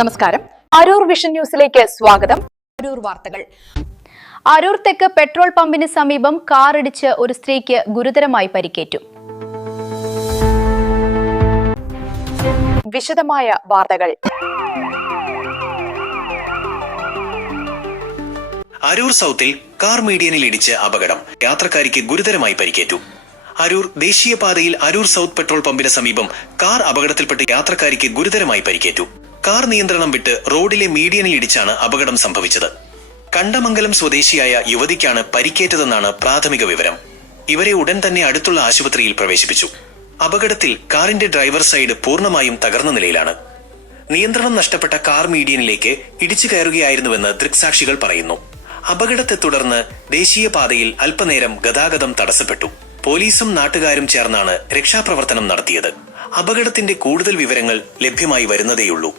നമസ്കാരം. അരൂർ വിഷൻ ന്യൂസിലേക്ക് സ്വാഗതം. അരൂർ വാർത്തകൾ. അരൂർ തെക്ക് പെട്രോൾ പമ്പിന് സമീപം കാറിടിച്ച് ഒരു സ്ത്രീക്ക് ഗുരുതരമായി പരിക്കേറ്റു. വിശദമായ വാർത്തകൾ. അരൂർ സൗത്തിൽ കാർ മീഡിയനിൽ ഇടിച്ച് അപകടം. യാത്രക്കാരിക്ക് ഗുരുതരമായി പരിക്കേറ്റു. അരൂർ ദേശീയപാതയിൽ അരൂർ സൗത്ത് പെട്രോൾ പമ്പിന് സമീപം കാർ അപകടത്തിൽപ്പെട്ട് യാത്രക്കാരിക്ക് ഗുരുതരമായി പരിക്കേറ്റു. കാർ നിയന്ത്രണം വിട്ട് റോഡിലെ മീഡിയനിൽ ഇടിച്ചാണ് അപകടം സംഭവിച്ചത്. കണ്ടമംഗലം സ്വദേശിയായ യുവതിക്കാണ് പരിക്കേറ്റതെന്നാണ് പ്രാഥമിക വിവരം. ഇവരെ ഉടൻ തന്നെ അടുത്തുള്ള ആശുപത്രിയിൽ പ്രവേശിപ്പിച്ചു. അപകടത്തിൽ കാറിന്റെ ഡ്രൈവർ സൈഡ് പൂർണ്ണമായും തകർന്ന നിലയിലാണ്. നിയന്ത്രണം നഷ്ടപ്പെട്ട കാർ മീഡിയനിലേക്ക് ഇടിച്ചു കയറുകയായിരുന്നുവെന്ന് ദൃക്സാക്ഷികൾ പറയുന്നു. അപകടത്തെ തുടർന്ന് ദേശീയപാതയിൽ അല്പനേരം ഗതാഗതം തടസ്സപ്പെട്ടു. പോലീസും നാട്ടുകാരും ചേർന്നാണ് രക്ഷാപ്രവർത്തനം നടത്തിയത്. അപകടത്തിന്റെ കൂടുതൽ വിവരങ്ങൾ ലഭ്യമായി വരുന്നതേയുള്ളൂ.